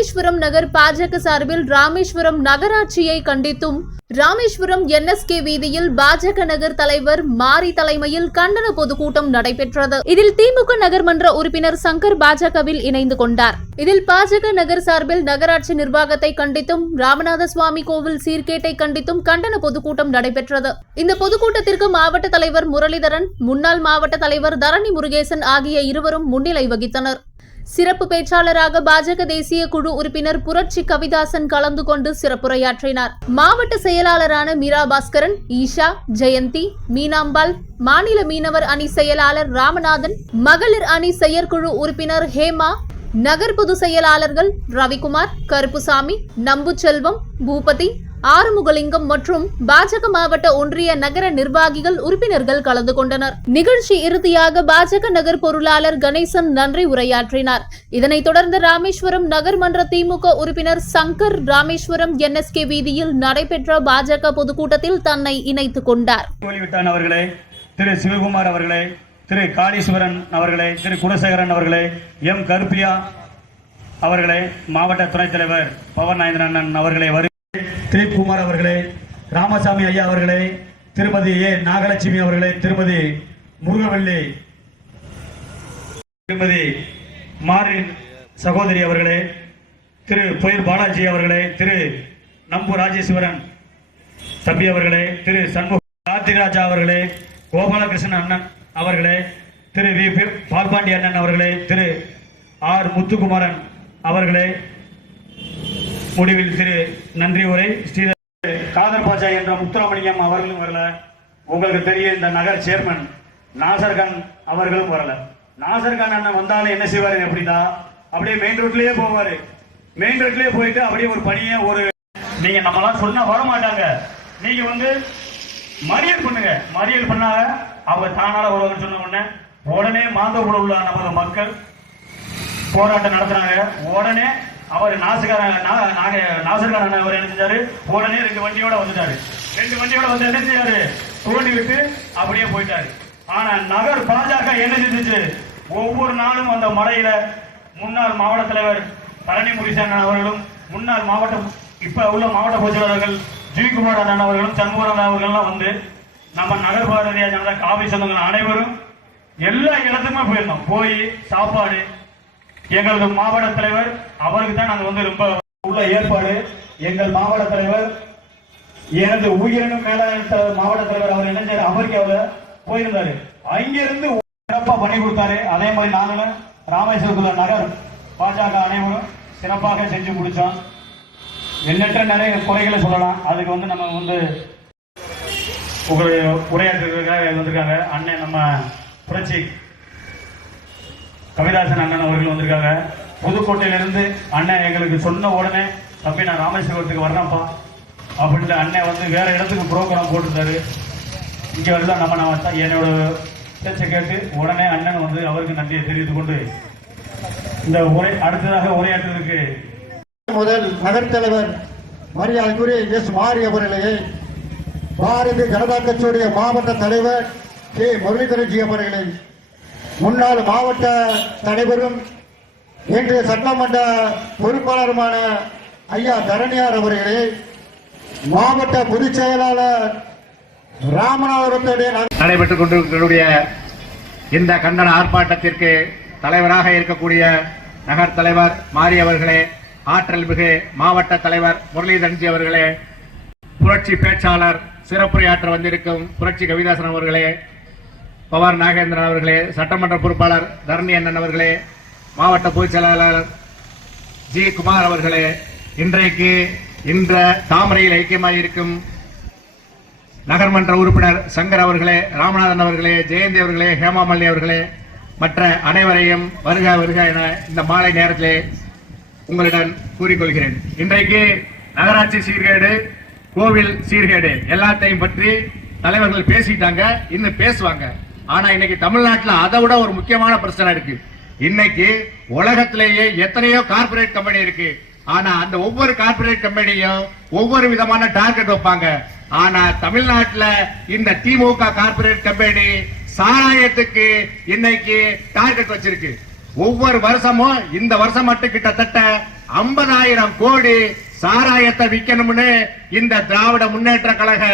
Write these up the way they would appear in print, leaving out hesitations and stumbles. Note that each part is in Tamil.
ராமேஸ்வரம் நகர் பாஜக சார்பில் ராமேஸ்வரம் நகராட்சியை கண்டித்தும் ராமேஸ்வரம் NSK வீதியில் பாஜக நகர் தலைவர் மாரி தலைமையில் கண்டன பொதுக்கூட்டம் நடைபெற்றது. இதில் திமுக நகர்மன்ற உறுப்பினர் சங்கர் பாஜகவில் இணைந்து கொண்டார். இதில் பாஜக நகர் சார்பில் நகராட்சி நிர்வாகத்தை கண்டித்தும் ராமநாத சுவாமி கோவில் சீர்கேட்டை கண்டித்தும் கண்டன பொதுக்கூட்டம் நடைபெற்றது. இந்த பொதுக்கூட்டத்திற்கு மாவட்ட தலைவர் முரளிதரன், முன்னாள் மாவட்ட தலைவர் தரணி முருகேசன் ஆகிய இருவரும் முன்னிலை வகித்தனர். சிறப்பு பேச்சாளராக பாஜக தேசிய குழு உறுப்பினர் புரட்சி கவிதாசன் கலந்து கொண்டு சிறப்புரையாற்றினார். மாவட்ட செயலாளரான மீரா பாஸ்கரன், ஈஷா, ஜெயந்தி, மீனாம்பாள், மாநில மீனவர் அணி செயலாளர் ராமநாதன், மகளிர் அணி செயற்குழு உறுப்பினர் ஹேமா, நகர் பொது செயலாளர்கள் ரவிக்குமார், கருப்புசாமி, நம்புச்செல்வம், பூபதி, ஆறுமுகலிங்கம் மற்றும் பாஜக மாவட்ட ஒன்றிய நகர நிர்வாகிகள் உறுப்பினர்கள் கலந்து கொண்டனர். நிகழ்ச்சி இறுதியாக பாஜக நகர் பொருளாளர் கணேசன் நன்றி உரையாற்றினார். இதனைத் தொடர்ந்து ராமேஸ்வரம் நகர்மன்ற திமுக உறுப்பினர் சங்கர் ராமேஸ்வரம் NSK வீதியில் நடைபெற்ற பாஜக பொதுக்கூட்டத்தில் தன்னை இணைத்துக் கொண்டார். திரு சிவகுமார் அவர்களே, திரு காளீஸ்வரன் அவர்களே, திரு குலசேகரன் அவர்களே, எம் கருப்பியா அவர்களே, மாவட்ட துணைத் தலைவர் பவர் நாயந்திரன் அவர்களே, திலீப் குமார் அவர்களே, ராமசாமி ஐயா அவர்களே, திருமதி ஏ நாகலட்சுமி அவர்களே, திருமதி முருகவல்லி, திருமதி மாரின் சகோதரி அவர்களே, திரு பொயில் பாலாஜி அவர்களே, திரு நம்பு ராஜேஸ்வரன் தம்பி அவர்களே, திரு சண்முக கார்த்திராஜா அவர்களே, கோபாலகிருஷ்ணன் அண்ணன் அவர்களே, திரு வி பால்பாண்டி அண்ணன் அவர்களே, திரு ஆர் முத்துக்குமாரன் அவர்களே, முடிவில் திரு நன்றி உரை ஸ்ரீதர் காதர் பாஜா என்ற முத்துராமலிங்கம் அவர்களும் வரல. உங்களுக்கு தெரியும், இந்த நகர் சேர்மன் நாசர்கான் அவர்களும் வரல. நாசர்கான் அண்ணன் வந்தாலும் என்ன செய்வாரு அப்படின்னா, அப்படியே மெயின் ரோட்லயே போவாரு. மெயின் ரோட்லயே போயிட்டு அப்படியே ஒரு பணியை நீங்க நம்மளாம் சொன்னா வர மாட்டாங்க. நீங்க மறியல் பண்ணுங்க. மறியல் பண்ணாங்க அவங்க தானால வருவாங்கன்னு சொன்ன உடனே மாந்தோப்புல உள்ள நமது மக்கள் போராட்டம் நடத்துறாங்க. உடனே அவர் நாசர்கான் அவர் என்ன செஞ்சாரு, உடனே 2 வண்டியோட வந்துட்டாரு. 2 வண்டியோட வந்து என்ன செய்யாரு, தோண்டி விட்டு அப்படியே போயிட்டாரு. ஆனா நகர் பாஜக என்ன செஞ்சுச்சு, ஒவ்வொரு நாளும் அந்த மலையில முன்னாள் மாவட்ட தலைவர் தரணி முருகேசன் அவர்களும், முன்னாள் இப்ப உள்ள மாவட்ட பொதுச்செயலாளர்கள் ஜிவிகுமார் அண்ணன் அவர்களும், சண்முகன் அவர்கள்லாம் வந்து நம்ம நகர் பாரதிய ஜனதா காவி சொந்தங்கள் அனைவரும் எல்லா இடத்துக்குமே போயிருந்தோம். போய் சாப்பாடு எங்களது மாவட்ட தலைவர் அவருக்கு தான் நாங்க ரொம்ப உள்ள ஏற்பாடு. எங்கள் மாவட்ட தலைவர் எனது உயிரினும் மேல மாவட்ட தலைவர் அவர் என்ன செய்யறாரு, அமெரிக்காவில் போயிருந்தாரு. அங்கிருந்து சிறப்பா பண்ணி கொடுத்தாரு. அதே மாதிரி நாங்களும் ராமேஸ்வரத்துல நகர் பாஜக அனைவரும் சிறப்பாக செஞ்சு முடிச்சோம். எண்ணற்ற நிறைய குறைகளை சொல்லலாம். அதுக்கு நம்ம உங்களுடைய உரையாற்றுறதுக்காக வந்திருக்காங்க அண்ணன் நம்ம புரட்சி கவிதாசன் அண்ணன் அவர்கள் வந்திருக்காங்க. புதுக்கோட்டையிலிருந்து அண்ணன் எங்களுக்கு சொன்ன உடனே, தம்பி நான் ராமேஸ்வரத்துக்கு வர்றேன்ப்பா அப்படின்ட்டு அண்ணன் வேற இடத்துக்கு ப்ரோக்ராம் போட்டிருந்தாரு. இங்கே வரலாம் நம்ம என்னோட பேச்சை கேட்டு உடனே அண்ணன் அவருக்கு நன்றியை தெரிவித்துக் கொண்டு இந்த அடுத்ததாக உரையாற்றுவதற்கு முதல் நகர் தலைவர் மரியாதைக்குரிய எஸ் மாரி அவர்களே, பாரதிய ஜனதா கட்சியுடைய மாவட்ட தலைவர் கே முரளிதரன்ஜி அவர்களே, முன்னாள் மாவட்ட தலைவரும் இன்றைய சட்டமன்ற பொறுப்பாளருமான ஐயா தரணியார் அவர்களே, மாவட்ட பொதுச் செயலாளர் ராமநாதபுரத்துடைய நடைபெற்றுக் கொண்டிருக்கக்கூடிய இந்த கண்டன ஆர்ப்பாட்டத்திற்கு தலைவராக இருக்கக்கூடிய நகர் தலைவர் மாரி அவர்களே, ஆற்றல் மிகு மாவட்ட தலைவர் முரளிதரன்ஜி அவர்களே, புரட்சி பேச்சாளர் சிறப்புரையாற்ற வந்திருக்கும் புரட்சி கவிதாசன் அவர்களே, பவர் நாகேந்திரன் அவர்களே, சட்டமன்ற பொறுப்பாளர் தரணி அண்ணன் அவர்களே, மாவட்ட பொதுச் செயலாளர் ஜி குமார் அவர்களே, இன்றைக்கு இந்த தாமரையில் ஐக்கியமாக இருக்கும் நகர்மன்ற உறுப்பினர் சங்கர் அவர்களே, ராமநாதன் அவர்களே, ஜெயந்தி அவர்களே, ஹேமாமல்லி அவர்களே, மற்ற அனைவரையும் வருக வருக என இந்த மாலை நேரத்திலே உங்களுடன் கூறிக்கொள்கிறேன். இன்றைக்கு நகராட்சி சீர்கேடு, கோவில் சீர்கேடு எல்லாத்தையும் பற்றி தலைவர்கள் பேசிட்டாங்க, இன்னும் பேசுவாங்க. ஆனா இன்னைக்கு தமிழ்நாட்டில் அதை விட ஒரு முக்கியமான பிரச்சனை இருக்கு. இன்னைக்கு உலகத்திலேயே எத்தனையோ கார்பரேட் கம்பெனி இருக்கு. ஆனா அந்த ஒவ்வொரு கார்பரேட் கம்பெனியும் ஒவ்வொரு விதமான டார்கெட் வைப்பாங்க. ஆனா தமிழ்நாட்டில் இந்த திமுக கார்பரேட் கம்பெனி சாராயத்துக்கு இன்னைக்கு டார்கெட் வச்சிருக்கு. ஒவ்வொரு வருஷமும் இந்த வருஷம் மட்டும் கிட்டத்தட்ட 50,000 கோடி சாராயத்தை விற்கணும்னு இந்த திராவிட முன்னேற்ற கழக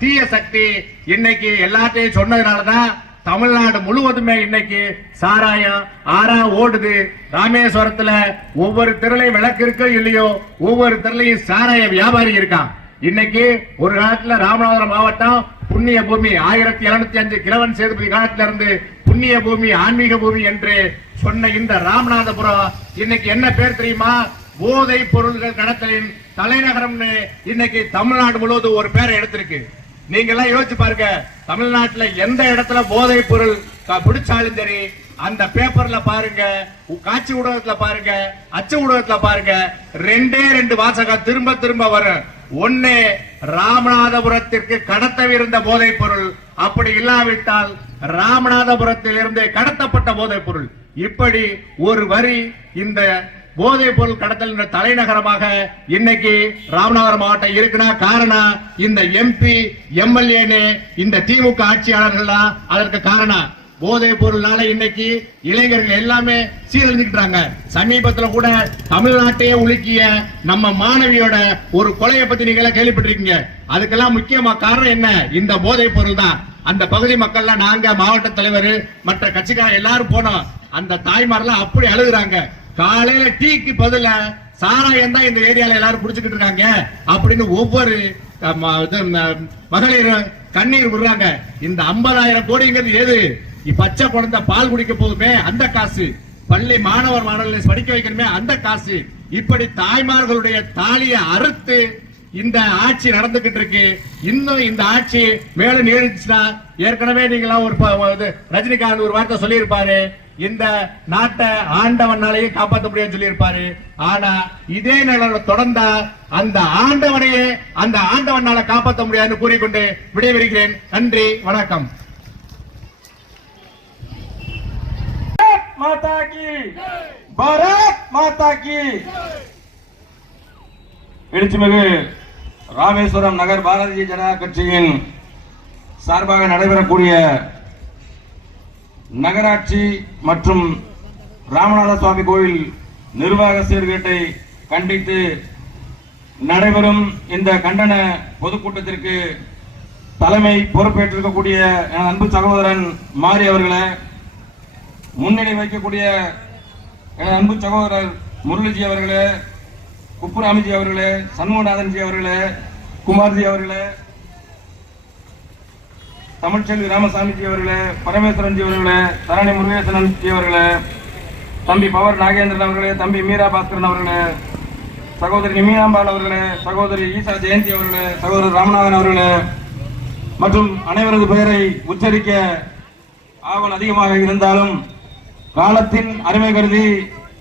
தீய சக்தி இன்னைக்கு எல்லாத்தையும் சொன்னதுனாலதான் தமிழ்நாடு முழுவதுமே இன்னைக்கு சாராயம் ஆறா ஓடுது. ராமேஸ்வரத்துல ஒவ்வொரு தெருலையும் விளக்கு இருக்கோ இல்லையோ, ஒவ்வொரு தெருலையும் சாராய வியாபாரி இருக்கான். இன்னைக்கு ஒரு காலத்துல ராமநாதபுரம் மாவட்டம் புண்ணிய பூமி 1705 கிழவன் சேதுபதி காலத்துல இருந்து புண்ணிய பூமி ஆன்மீக பூமி என்று சொன்ன இந்த ராமநாதபுரம் இன்னைக்கு என்ன பேர் தெரியுமா? போதை பொருள்கள் கடத்தலின் தலைநகரம்னு இன்னைக்கு தமிழ்நாடு முழுவதும் ஒரு பேரை எடுத்திருக்கு. நீங்க எல்லாம் யோசிச்சு பாருங்க, தமிழ்நாட்டுல எந்த இடத்துல போதை பொருள் பிடிச்சாலும் சரி, அந்த பேப்பர்ல பாருங்க, காட்சி ஊடகத்துல பாருங்க, அச்சு ஊடகத்துல பாருங்க, 2 வாசகம் திரும்ப திரும்ப வரும். ஒன்னு, ராமநாதபுரத்திற்கு கடத்தவிருந்த போதை பொருள், அப்படி இல்லாவிட்டால் ராமநாதபுரத்தில் இருந்து கடத்தப்பட்ட போதை பொருள். இப்படி ஒரு வரி இந்த போதை பொருள் கடத்தல் என்ற தலைநகரமாக இன்னைக்கு ராமநாதபுரம் மாவட்டம் இருக்குன்னா காரணம் இந்த எம்பி எம்எல்ஏ இந்த திமுக ஆட்சியாளர்கள் தான் அதற்கு காரணம். போதை பொருள்னால இன்னைக்கு இளைஞர்கள் எல்லாமே சீரழிஞ்சுக்கிட்டாங்க. சமீபத்தில் கூட தமிழ்நாட்டையே உலுக்கிய நம்ம மாணவியோட ஒரு கொலையை பத்தி நீங்க எல்லாம் கேள்விப்பட்டிருக்கீங்க. அதுக்கெல்லாம் முக்கியமா காரணம் என்ன? இந்த போதை பொருள் தான். அந்த பகுதி மக்கள்லாம் நாங்க மாவட்ட தலைவர் மற்ற கட்சிக்காரர் எல்லாரும் போனோம். அந்த தாய்மாரெல்லாம் அப்படி அழுகுறாங்க. காலையில டீக்கு பதில சாராயம் தான் இந்த ஏரியால எல்லாரும் குடிச்சுக்கிட்டு இருக்காங்க அப்படின்னு ஒவ்வொரு மகளிர் கண்ணீர் விடுறாங்க. இந்த 50,000 கோடிங்கிறது எது? பச்சை குழந்தை பால் குடிக்க போதுமே அந்த காசு, பள்ளி மாணவர்களை படிக்க வைக்கணுமே அந்த காசு. இப்படி தாய்மார்களுடைய தாலியை அறுத்து இந்த ஆட்சி நடந்துகிட்டு இருக்கு. இன்னும் இந்த ஆட்சி மேலும் நீடிச்சுன்னா, ஏற்கனவே நீங்களா ஒரு ரஜினிகாந்த் ஒரு வார்த்தை சொல்லி இருப்பாரு, இந்த நாட்டை ஆண்டவனாலேயே காப்பாற்ற முடியும் சொல்லி இருப்பாரு. ஆனா இதே நிலையில தொடர்ந்தா அந்த ஆண்டவனையே அந்த ஆண்டவனால காப்பாற்ற முடியாதுன்னு கூறிக்கொண்டு விடைபெறுகிறேன். நன்றி, வணக்கம். மாதா கி, பாரத் மாதா கி. எழுச்சிமிகு ராமேஸ்வரம் நகர் பாரதிய ஜனதா கட்சியின் சார்பாக நடைபெறக்கூடிய நகராட்சி மற்றும் ராமநாத சுவாமி கோயில் நிர்வாக சீர்கேட்டை கண்டித்து நடைபெறும் இந்த கண்டன பொதுக்கூட்டத்திற்கு தலைமை பொறுப்பேற்றிருக்கக்கூடிய என் அன்பு சகோதரன் மாரி அவர்களே, முன்னிலை வைக்கக்கூடிய என் அன்பு சகோதரர் முரளிஜி அவர்களே, குப்புராமிஜி அவர்களே, சண்முகநாதன்ஜி அவர்களே, குமார்ஜி அவர்களே, தமிழ்ச்செல்வி ராமசாமிஜி அவர்களே, பரமேஸ்வரன்ஜி அவர்களே, தரணி முருகேசனன்ஜி அவர்களே, தம்பி பவர் நாகேந்திரன் அவர்களே, தம்பி மீரா பாஸ்கரன் அவர்களே, சகோதரி மீனாம்பாள் அவர்களே, சகோதரி ஈசா ஜெயந்தி அவர்களே, சகோதரர் ராமநாதன் அவர்களே மற்றும் அனைவரது பெயரை உச்சரிக்க ஆவல் அதிகமாக இருந்தாலும் காலத்தின் அருமை கருதி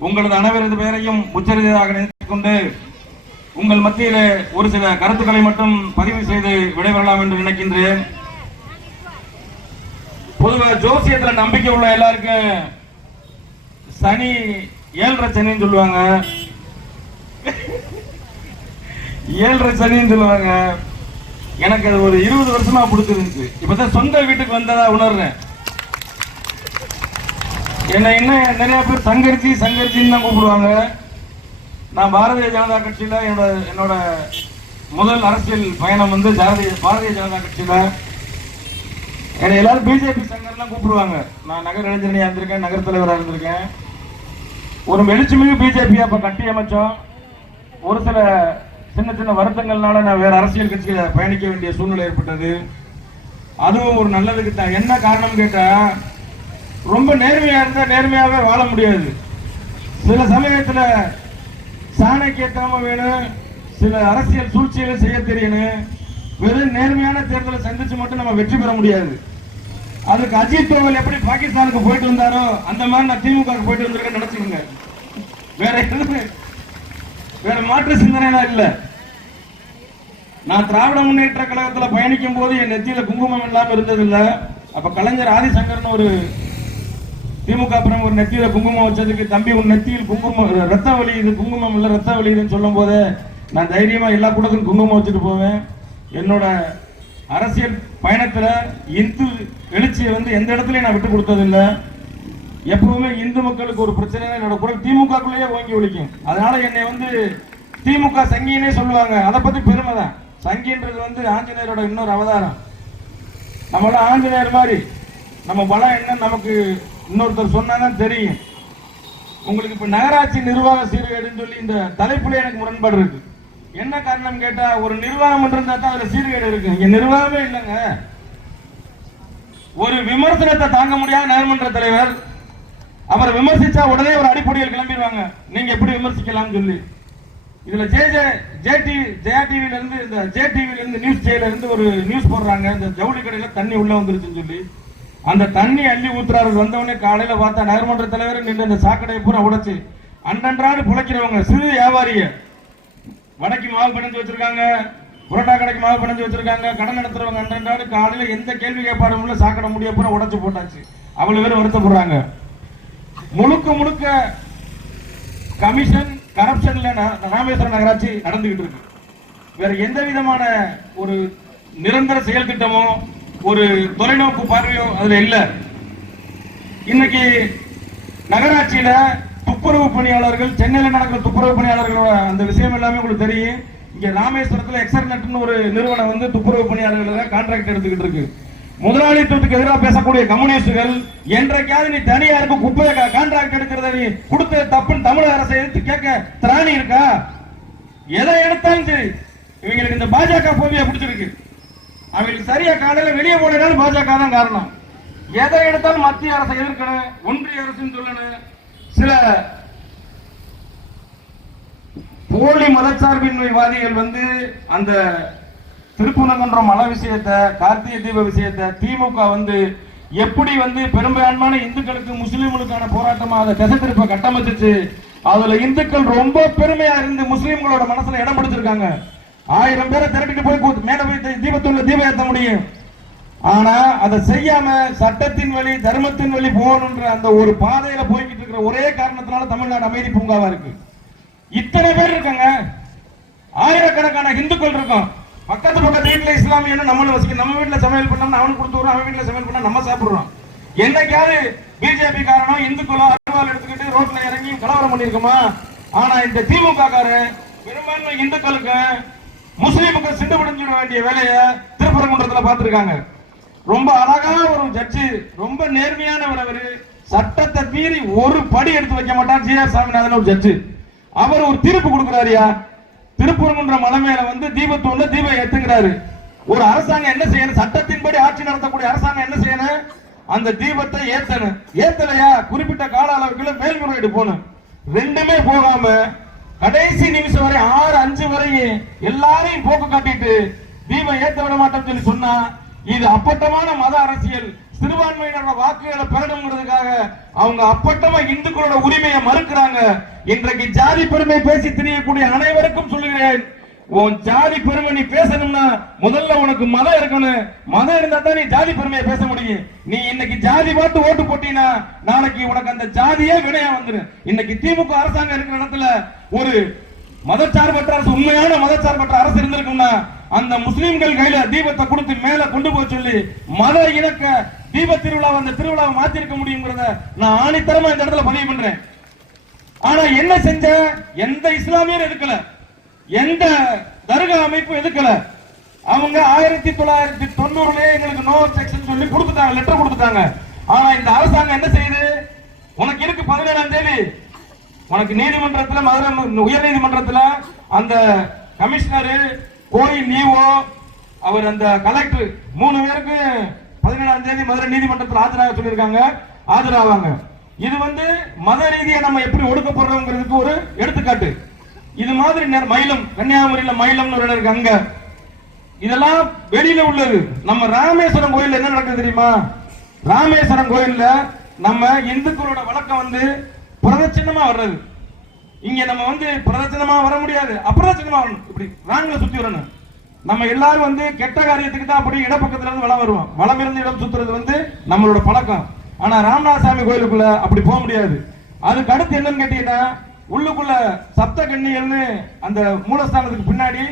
உங்களது அனைவரது பெயரையும் உச்சரித்ததாக நினைத்துக் கொண்டு உங்கள் மத்தியிலே ஒரு சில கருத்துக்களை மட்டும் பதிவு செய்து விடைபெறலாம் என்று நினைக்கின்றேன். பொதுவாக ஜோசியத்துல நம்பிக்கை உள்ள எல்லாருக்கும் சனி 7.5 சனின்னு சொல்லுவாங்க, 7.5 சனின்னு சொல்லுவாங்க. எனக்கு அது ஒரு 20 வருஷமா பிடிச்சிருந்துச்சு. இப்பதான் சொந்த வீட்டுக்கு வந்ததா உணர்றேன். என்ன நிறைய பேர் சங்கரிச்சின்னு தான் கூப்பிடுவாங்க. நான் பாரதிய ஜனதா கட்சியில என்னோட முதல் அரசியல் பயணம் வந்து பாரதிய ஜனதா கட்சியில என்னை எல்லாரும் பிஜேபி சங்கர்லாம் கூப்பிடுவாங்க. நான் நகர் இளைஞரணியா இருந்திருக்கேன், நகர் தலைவராக இருந்திருக்கேன். ஒரு எழுச்சிமிகு பிஜேபி அப்ப கட்டி அமைச்சோம். ஒரு சில சின்ன வருத்தங்கள்னால நான் வேற அரசியல் கட்சியில பயணிக்க வேண்டிய சூழ்நிலை ஏற்பட்டது. அதுவும் ஒரு நல்லதுக்கு தான். என்ன காரணம் கேட்டா, ரொம்ப நேர்மையா இருந்தா நேர்மையாவே வாழ முடியாது. சில சமயத்துல சாணக்கியத்தனமா வேணும், சில அரசியல் சூழ்ச்சிகளை செய்ய தெரியணும். வெறும் நேர்மையான தேர்தலை சந்திச்சு மட்டும் நம்ம வெற்றி பெற முடியாது. அதுக்கு அஜித் தோவல் எப்படி பாகிஸ்தானுக்கு போயிட்டு வந்தாரோ அந்த மாதிரி நான் திமுக போயிட்டு வந்திருக்கேன்னு நினைச்சுக்கோங்க. வேற மாற்று சிந்தனை இல்ல. நான் திராவிட முன்னேற்ற கழகத்துல பயணிக்கும் போது என் நெத்தியில குங்குமம் இல்லாம இருந்ததில்லை. அப்ப கலைஞர் ஆதிசங்கர்னு ஒரு திமுக பிரமுகர் நெத்தியில குங்குமம் வச்சதுக்கு, தம்பி உன் நெத்தியில் குங்குமம் ரத்த வலி, இது குங்குமம் இல்ல ரத்த வலி இதுன்னு சொல்லும் போது நான் தைரியமா எல்லா கூட்டத்துக்கும் குங்குமம் வச்சுட்டு போவேன். என்னோட அரசியல் பயணத்துல இந்து எழுச்சியை வந்து எந்த இடத்துலயும் நான் விட்டு கொடுத்ததில்லை. எப்பவுமே இந்து மக்களுக்கு ஒரு பிரச்சனை என்னோட குரல் திமுகக்குள்ளேயே ஓங்கி ஒழிக்கும். அதனால என்னை வந்து திமுக சங்கினே சொல்லுவாங்க. அதை பத்தி பெருமை தான். சங்கின்றது வந்து ஆஞ்சநேயரோட இன்னொரு அவதாரம். நம்மளாம் ஆஞ்சநேயர் மாதிரி நம்ம பலம் என்ன நமக்கு இன்னொருத்தர் சொன்னா தெரியும். உங்களுக்கு இப்ப நகராட்சி நிர்வாக சீர்கேடுன்னு சொல்லி இந்த தலைப்புல எனக்கு முரண்பாடு இருக்கு. என்ன காரணம் கேட்டா, ஒரு நிர்வாகம் இருந்தா தான் அதுல சீர்கேடு இருக்கு. இங்க நிர்வாகமே இல்லைங்க. ஒரு விமர்சனத்தை தாங்க முடியாத நகர்மன்ற தலைவர் அவரை விமர்சிச்சா உடனே ஒரு அடிப்படையில் கிளம்பிடுவாங்க, நீங்க எப்படி விமர்சிக்கலாம் சொல்லி. இதுல ஜெயா டிவில இருந்து இந்த ஜேடிவில இருந்து நியூஸ் ஜேல இருந்து ஒரு நியூஸ் போடுறாங்க, இந்த ஜவுளி கடையில தண்ணி உள்ள வந்துருச்சுன்னு சொல்லி. அந்த தண்ணி அள்ளி ஊத்துறாரு. வந்தவொடனே காலையில பார்த்தா நகர்மன்ற தலைவர் நின்று அந்த சாக்கடையை பூரா உடைச்சு அன்றன்றாடு புழைக்கிறவங்க சிறு வியாபாரிய வடக்கு மாவு பிணைஞ்சு வச்சிருக்காங்க, புரோட்டா கடைக்கு மாவு பிணைஞ்சு வச்சிருக்காங்க, கடன் நடத்துறவங்க அன்றன்றாடு காலையில எந்த கேள்வி கேட்பாடும் உள்ள சாக்கடை முடிய பூரா உடைச்சு போட்டாச்சு. அவ்வளவு பேர் வருத்தப்படுறாங்க. முழுக்க முழுக்க கமிஷன் கரப்ஷன்ல ராமேஸ்வரம் நகராட்சி நடந்துகிட்டு இருக்கு. வேற எந்த விதமான ஒரு நிரந்தர செயல் திட்டமோ ஒரு தொலைநோக்கு பார்வையோ அதுல இல்ல. இன்னைக்கு நகராட்சியில துப்புரவு பணியாளர்கள், சென்னையில நடக்கிற துப்புரவு பணியாளர்களோட அந்த விஷயம் எல்லாமே உங்களுக்கு தெரியும். இங்க ராமேஸ்வரத்துல எக்ஸர்நெட்னு ஒரு நிறுவனம் வந்து துப்புரவு பணியாளர்கள் கான்ட்ராக்ட் எடுத்துக்கிட்டு இருக்கு. முதலாளித்துவத்துக்கு எதிராக பேசக்கூடிய கம்யூனிஸ்டுகள் என்றைக்காவது நீ தனியாருக்கு குப்பையை கான்ட்ராக்ட் எடுக்கிறத நீ கொடுத்த தப்புன்னு தமிழக அரசை எடுத்து கேட்க திராணி இருக்கா? எதை எடுத்தாலும் சரி இவங்களுக்கு இந்த பாஜக போவியா பிடிச்சிருக்கு. அவங்களுக்கு சரியா காலையில வெளியே போனாலும் பாஜக தான் காரணம். எதை எடுத்தாலும் மத்திய அரசை எதிர்க்கணும், ஒன்றிய அரசுன்னு சொல்லணும். சில போலி மதச்சார்பின்மைவாதிகள் வந்து அந்த திருப்பூணங்குன்றம் மலை விஷயத்தை, கார்த்திகை தீப விஷயத்தை திமுக வந்து எப்படி வந்து பெரும்பான்மையான இந்துக்களுக்கு முஸ்லீம்களுக்கான போராட்டமா அதை திசை திருப்ப கட்டமைச்சிச்சு. அதுல இந்துக்கள் ரொம்ப பெருமையா இருந்து முஸ்லீம்களோட மனசுல இடம் பிடிச்சிருக்காங்க. 1000 பேரை திரட்டிட்டு போய் மேல போய் தீபத்துள்ள தீபம் ஏற்ற முடியும். ஆனா அதை செய்யாம சட்டத்தின் வழி தர்மத்தின் வழி போகணுன்ற அந்த ஒரு பாதையில போய்கிட்டு இருக்கிற ஒரே காரணத்தினால தமிழ்நாடு அமைதி பூங்காவா இருக்கு. இத்தனை பேர் இருக்காங்க, ஆயிரக்கணக்கான இந்துக்கள் இருக்கும். பக்கத்து வீட்டுல இஸ்லாமிய நம்மளும் வசிக்க, நம்ம வீட்டுல சமையல் பண்ணோம்னா அவனுக்கு கொடுத்துறோம், அவன் வீட்டுல சமையல் பண்ணா நம்ம சாப்பிடுறோம். என்னைக்காவது பிஜேபி காரணம் இந்துக்களோ அருவாள் எடுத்துக்கிட்டு ரோட்ல இறங்கி கலவரம் பண்ணிருக்கோமா? ஆனா இந்த திமுக காரன் பெரும்பான்மை இந்துக்களுக்கு முஸ்லீமுக்கு சிண்டு பிடிஞ்சிட வேண்டிய வேலையை திருப்பரங்குன்றத்துல பார்த்திருக்காங்க. ரொம்ப அழகா ஒரு ஜட்ஜு, ரொம்ப நேர்மையானவர். அவரு சட்டத்தை மீறி ஒரு படி எடுத்து வைக்க மாட்டார். ஜி ஆர் சாமிநாதன் ஒரு ஜட்ஜு, அவர் ஒரு தீர்ப்பு கொடுக்கிறாரியா, திருப்பரங்குன்ற மலை மேல வந்து தீபத்தோட தீபம் ஏத்துங்கிறாரு. ஒரு அரசாங்கம் என்ன செய்யணும்? சட்டத்தின்படி ஆட்சி நடத்தக்கூடிய அரசாங்கம் என்ன செய்யணும்? அந்த தீபத்தை ஏத்தணும். ஏத்தலையா குறிப்பிட்ட கால அளவுக்குள்ள மேல்முறையீடு போகணும். ரெண்டுமே போகாம கடைசி நிமிஷம் வரை 6-5 வரையும் எல்லாரையும் போக்கு காட்டிட்டு தீபம் ஏத்த விட மாட்டோம் சொல்லி சொன்னா இது அப்பட்டமான மத அரசியல். சிறுபான்மையினரோட வாக்குகளை பெறணுங்கிறதுக்காக அவங்க அப்பட்டமா இந்துக்களோட உரிமையை மறுக்கிறாங்க. இன்றைக்கு ஜாதி பெருமை பேசி திரியக்கூடிய அனைவருக்கும் சொல்லுகிறேன், உன் ஜாதி பெருமை நீ பேசணும்னா முதல்ல உனக்கு மதம் இருக்கணும். மதம் இருந்தா தான் நீ ஜாதி பெருமையை பேச முடியும். நீ இன்னைக்கு ஜாதி பார்த்து ஓட்டு போட்டீங்கன்னா நாளைக்கு உனக்கு அந்த ஜாதியே வினையா வந்துடும். இன்னைக்கு திமுக அரசாங்கம் இருக்கிற இடத்துல ஒரு மதச்சார்பற்ற அரசு, உண்மையான மதச்சார்பற்ற அரசு இருந்திருக்கும்னா அந்த முஸ்லிம்கள் கையில தீபத்தை கொடுத்து மேல கொண்டு போக சொல்லி மத இணக்க தீப திருவிழா அந்த திருவிழாவை மாத்திருக்க முடியுங்கிறத நான் ஆணித்தரமா இந்த இடத்துல பதிவு பண்றேன். ஆனா என்ன செஞ்ச? எந்த இஸ்லாமியரும் எதுக்கல, எந்த தர்கா அமைப்பும் எதுக்கல. அவங்க 1990 எங்களுக்கு நோ செக்ஷன் சொல்லி கொடுத்துட்டாங்க, லெட்டர் கொடுத்துட்டாங்க. ஆனா இந்த அரசாங்கம் என்ன செய்யுது? உனக்கு இருக்கு 17ஆம் தேதி உனக்கு நீதிமன்றத்துல, மதுரை உயர் நீதிமன்றத்துல அந்த கமிஷனர், கோயில் நீவோ, அவர் அந்த கலெக்டர் 3 பேருக்கு 17ஆம் தேதி மதுரை நீதிமன்றத்தில் ஆஜராக சொல்லியிருக்காங்க. ஆஜராவாங்க. இது வந்து மத ரீதியா நம்ம எப்படி ஒடுக்கப்படுறோங்கிறதுக்கு ஒரு எடுத்துக்காட்டு. இது மாதிரி மயிலம், கன்னியாகுமரியில மயிலம்னு ஒரு இடம் இருக்கு. அங்க இதெல்லாம் வெளியில உள்ளது. நம்ம ராமேஸ்வரம் கோயில் என்ன நடக்குது தெரியுமா? ராமேஸ்வரம் கோயில்ல நம்ம இந்துக்களோட வழக்கம் வந்து பிரதட்சணமா வர்றது. இங்க நம்ம வந்து பிரதட்சணமா வர முடியாது, அப்பிரதட்சணமா வரணும். இப்படி ராங்ல சுத்தி வரணும். நம்ம எல்லாரும் வந்து கெட்ட காரியத்துக்கு தான் அப்படி இடப்பக்கத்துல இருந்து வளம் வருவோம். வளம் இருந்து இடம் சுத்துறது வந்து நம்மளோட பழக்கம். ஆனா ராமநாதசாமி கோயிலுக்குள்ள அப்படி போக முடியாது. அதுக்கு அடுத்து என்னன்னு கேட்டீங்கன்னா, உள்ளுக்குள்ள சப்த கன்னிகள்னு அந்த மூலஸ்தானத்துக்கு பின்னாடி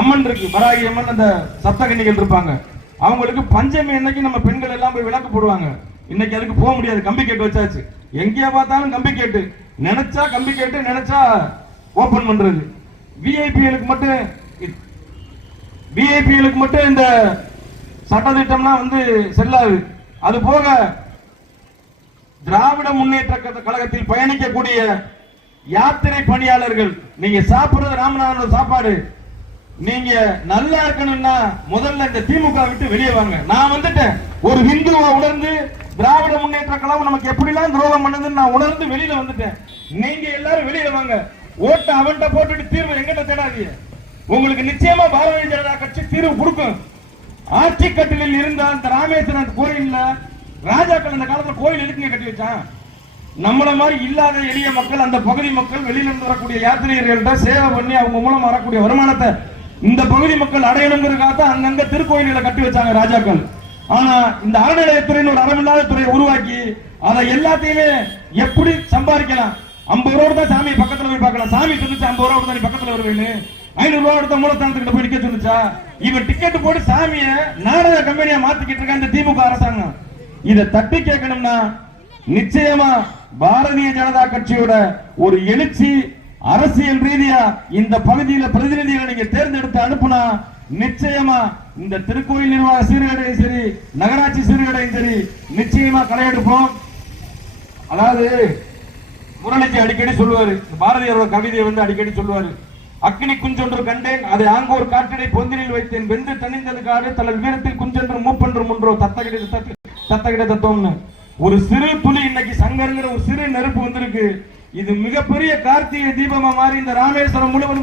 அம்மன் இருக்கு, வராகி அம்மன். அந்த சப்த கன்னிகள் இருப்பாங்க. அவங்களுக்கு பஞ்சமி அன்னைக்கு நம்ம பெண்கள் எல்லாம் போய் விளக்கு போடுவாங்க. இன்னைக்கு அதுக்கு போக முடியாது, கம்பி கேட்டு வச்சாச்சு. எங்கே பார்த்தாலும் கம்பி கேட்டு, நினைச்சா கம்பி கேட்டு, நினைச்சா ஓபன் பண்றது. விஐபிகளுக்கு மட்டும் இந்த சட்டத்திட்டம்லாம் வந்து செல்லாது. அது போக திராவிட முன்னேற்ற கழகத்தில் பயணிக்கக்கூடிய யாத்திரை பணியாளர்கள், நீங்க சாப்பிடுறது ராமநாதன் சாப்பாடு, நீங்க நல்லா இருக்கணும்னா முதல்ல இந்த திமுக விட்டு வெளியே வாங்க. நான் வந்துட்டேன், ஒரு ஹிந்துவா உணர்ந்து திராவிட முன்னேற்ற கழகம் நமக்கு எப்படிலாம் துரோகம் பண்ணுதுன்னு நான் உணர்ந்து வெளியில வந்துட்டேன். நீங்க எல்லாரும் வெளியில வாங்க. ஓட்ட அவன்கிட்ட போட்டுட்டு தீர்வு எங்கிட்ட தேடாதீங்க. உங்களுக்கு நிச்சயமா பாரதிய ஜனதா கட்சி தீர்வு கொடுக்கும். ஆட்சி கட்டிலில் இருந்த அந்த ராமேஸ்வரன் கோயில்ல ராஜாக்கள் அந்த காலத்துல கோயில் எதுக்குங்க கட்டி வச்சான்? நம்மள மாதிரி இல்லாத எளிய மக்கள், அந்த பகுதி மக்கள், வெளியில இருந்து வரக்கூடிய யாத்திரிகர்கள்ட்ட சேவை பண்ணி அவங்க மூலம் வரக்கூடிய வருமானத்தை இந்த பகுதி மக்கள் அடையணுங்கிறதுக்காக தான் அங்கங்க திருக்கோயில்களை கட்டி வச்சாங்க ராஜாக்கள். ஆனா இந்த அறநிலையத்துறைன்னு ஒரு அறமில்லாத துறையை உருவாக்கி அதை எல்லாத்தையுமே எப்படி சம்பாதிக்கலாம்? 50 ரூபா தான் சாமி பக்கத்துல போய் பார்க்கலாம். சாமி சொல்லுச்சு 50 ரூபா தான் பக்கத்துல வருவேன்னு. 500 ரூபா எடுத்த மூலஸ்தானத்துக்கிட்ட போய் நிக்க சொல்லுச்சா? இவன் டிக்கெட் போட்டு சாமிய நாடக கம்பெனியா மாத்திக்கிட்டு இருக்க இந்த திமுக அரசாங்கம். இதை தட்டி கேட்கணும்னா நிச்சயமா பாரதிய ஜனதா கட்சியோட ஒரு எழுச்சி, அரசியல் ரீதியா இந்த பகுதியில பிரதிநிதிகளை நீங்க தேர்ந்தெடுத்து அனுப்புனா நிச்சயமா இந்த திருக்கோயில் நிர்வாக சீர்கேடையும் சரி, நகராட்சி சீர்கேடையும் சரி, நிச்சயமா களை எடுப்போம். அதாவது முரளிக்கு அடிக்கடி சொல்லுவாரு, பாரதியாரோட கவிதையை வந்து அடிக்கடி சொல்லுவாரு, அக்னி குஞ்சொன்று கண்டேன், அதை ஆங்கோர் காற்றினை பொந்தினில் வைத்தேன், வென்று தனிந்தது காடு தலல் வீரத்தில் குஞ்சென்று மூப்பென்று முன்றோ தத்தகிட தத்துவம்னு. ஒரு சிறு துளி இன்னைக்கு சங்கருங்கிற ஒரு சிறு நெருப்பு வந்திருக்கு. இது மிகப்பெரிய கார்த்திகை தீபமா மாறி இந்த ராமேஸ்வரம் முழுவதும்